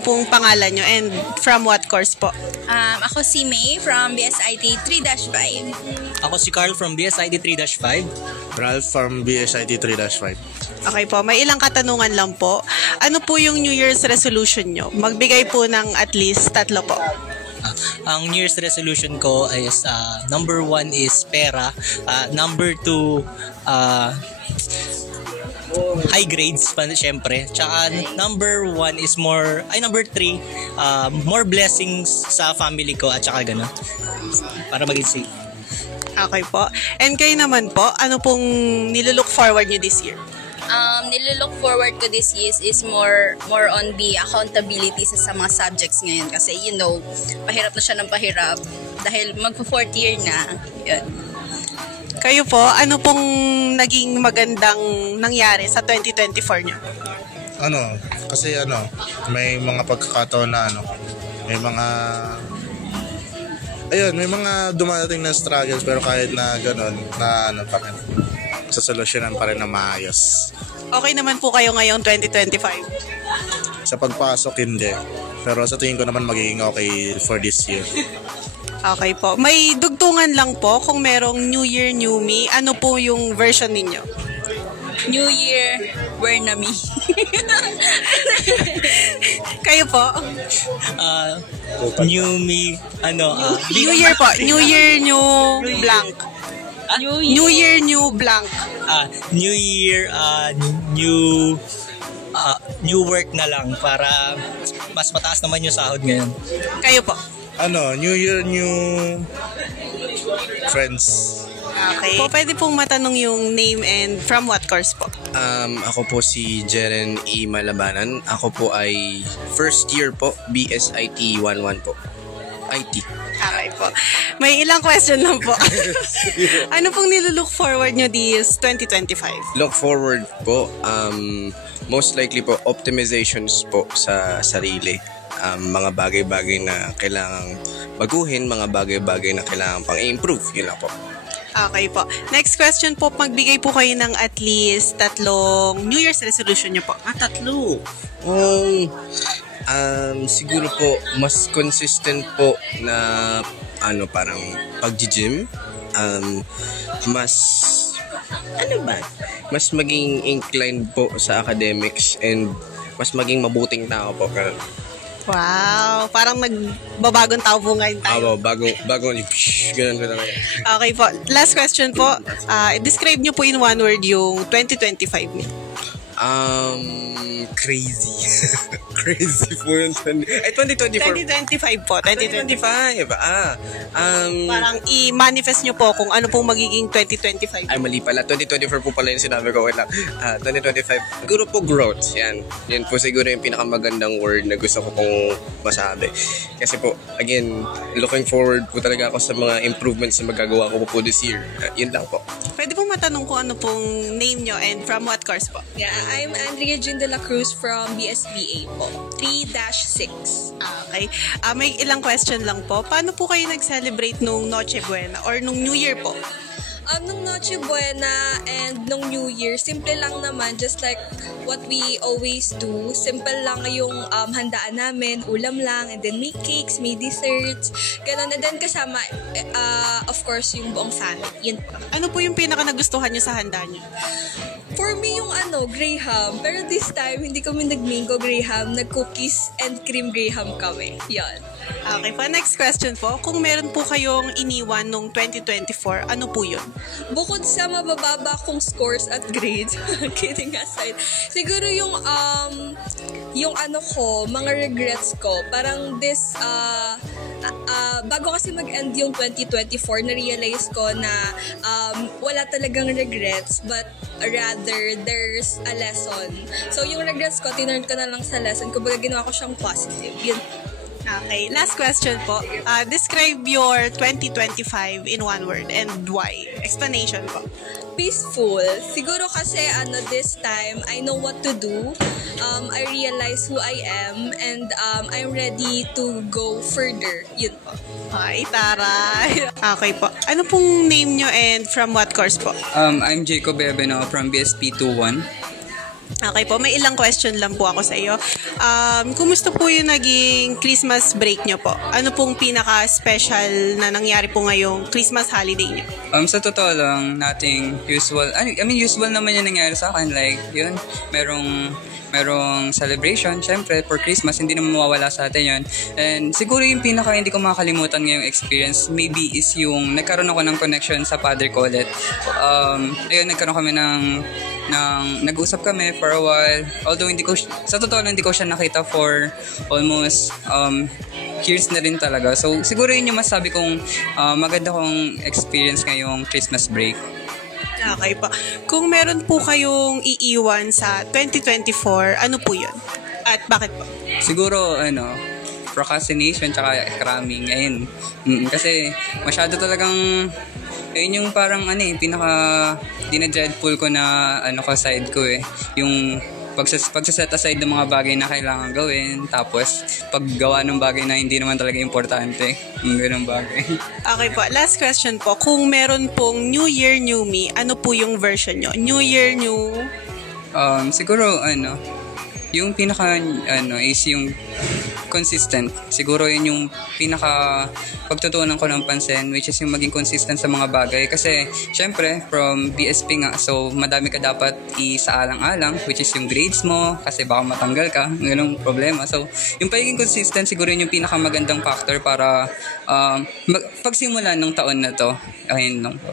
ano pong pangalan nyo and from what course po? Ako si May from BSIT 3-5. Ako si Carl from BSID 3-5. Ralph from BSIT 3-5. Okay po, may ilang katanungan lang po. Ano po yung New Year's resolution nyo? Magbigay po ng at least 3 po. Ang New Year's resolution ko is number 1 is pera, number 2 high grades pa syempre. Tsaka number 3 more blessings sa family ko at tsaka gano'n. Para maging safe. Okay po. And kayo naman po, ano pong nilulook forward nyo this year? Nilook forward ko this year is more on the accountability sa mga subjects ngayon kasi pahirap na siya ng pahirap dahil magpo-4th year na. Yun. Kayo po, ano pong naging magandang nangyari sa 2024 nyo? Kasi may mga pagkakataon na may mga dumadating na struggles pero kahit na gano'n na pa rin. Sa solusyonan pa rin na maayos. Okay naman po kayo ngayong 2025? Sa pagpasok, hindi. Pero sa tingin ko naman magiging okay for this year. Okay po. May dugtungan lang po kung merong New Year, New Me. Ano po yung version ninyo? New Year, where na me? Kayo po? New me, New Year po. New Year, New blank. New Year, New blank. New Year, new work na lang para mas mataas naman yung sahod ngayon. Kayo po? New Year, New Friends. Okay. Po, pwede pong matanong yung name and from what course po? Ako po si Jeren E. Malabanan. Ako po ay first year po, BSIT 11 po. IT. Okay po. May ilang question lang po. Ano pong nilulook forward nyo this 2025? Look forward po, most likely po, optimizations po sa sarili. Mga bagay-bagay na kailangang baguhin, mga bagay-bagay na kailangang pang-improve. Yun lang po. Okay po. Next question po, magbigay po kayo ng at least 3 New Year's resolution nyo po. 3. Siguro po mas consistent po na parang pag-gym, mas maging inclined po sa academics and mas maging mabuting tao po. Wow, parang nagbabagong tao po ngayon tayo. Bagong ganun na ngayon. Okay po. Last question po. Describe nyo po in one word yung 2025 niyo. Crazy. Crazy po yun. 2024. 2025 po. 2025. Parang i-manifest nyo po kung ano pong magiging 2025. Ay, mali pala. 2024 po pala yung sinabi ko. Wait lang. 2025. Siguro po growth. Yan. Yan po siguro yung pinakamagandang word na gusto ko pong masabi. Kasi po, again, looking forward po talaga ako sa mga improvements na magagawa ko po this year. Yun lang po. Pwede pong matanong kung ano pong name nyo and from what course po? Yeah, I'm Andrea Jean de la Cruz from BSBA po. 3-6. Okay. May ilang question lang po. Paano po kayo nag-celebrate nung Noche Buena or nung New Year po? Nung Noche Buena and nung New Year, simple lang naman, just like what we always do. Simple lang yung handaan namin, ulam lang, and then may cakes, may desserts, ganun. And then kasama, of course, yung buong family. Yun po. Ano po yung pinaka nagustuhan nyo sa handa nyo? For me, yung Graham. Pero this time, hindi kami nag-mango Graham, nag-cookies and cream Graham kami. Yan. Okay po, next question po. Kung meron po kayong iniwan nung 2024, ano po yun? Bukod sa mabababa kong scores at grades, kidding aside, siguro yung mga regrets ko, parang this, bago kasi mag-end yung 2024, na-realize ko na wala talagang regrets, but rather there's a lesson. So yung regrets ko, tinurn ko na lang sa lesson, kumbaga ginawa ko siyang positive. Yun. Okay, last question po. Describe your 2025 in one word and why? Explanation po. Peaceful. Siguro kasi this time, I know what to do. I realize who I am and I'm ready to go further. Yun po. Ay, taray. Okay po. Ano pong name nyo and from what course po? I'm Jacob Ebeno from BSP 21. Okay po, may ilang question lang po ako sa iyo. Kumusta po yung naging Christmas break nyo po? Ano pong pinaka-special na nangyari po ngayong Christmas holiday nyo? Sa totoo lang, nothing usual. Usual naman yung nangyari sa akin. Like, yun, merong celebration, syempre, for Christmas, hindi naman mawawala sa atin yun. And siguro yung pinaka hindi ko makakalimutan ngayong experience, maybe is yung nagkaroon ako ng connection sa father ko ulit. Ayun, nagkaroon kami nag-usap kami for a while. Although sa totoo lang, hindi ko siya nakita for almost years na rin talaga. So, siguro yun yung masabi kong maganda kong experience ngayong Christmas break. Okay po. Kung meron po kayong iiwan sa 2024, ano po yun? At bakit po? Siguro, procrastination tsaka cramming. Ayun. Kasi masyado talagang ayun yung parang pinaka dinadreadful ko na side ko eh. Yung pagsaset aside ng mga bagay na kailangan gawin, tapos paggawa ng bagay na hindi naman talaga importante. Yung ganung bagay. Okay po. Last question po. Kung meron pong New Year, New Me, ano po yung version nyo? New Year, New... Siguro, yung pinaka, is yung consistent. Siguro yun yung pinaka pagtutunan ko ng pansin, which is yung maging consistent sa mga bagay. Kasi, syempre, from BSP nga, so madami ka dapat isaalang-alang, which is yung grades mo, kasi baka matanggal ka, ganung problema. So, yung pagiging consistent, siguro yun yung pinakamagandang factor para pagsimula ng taon na to. Ayun lang po.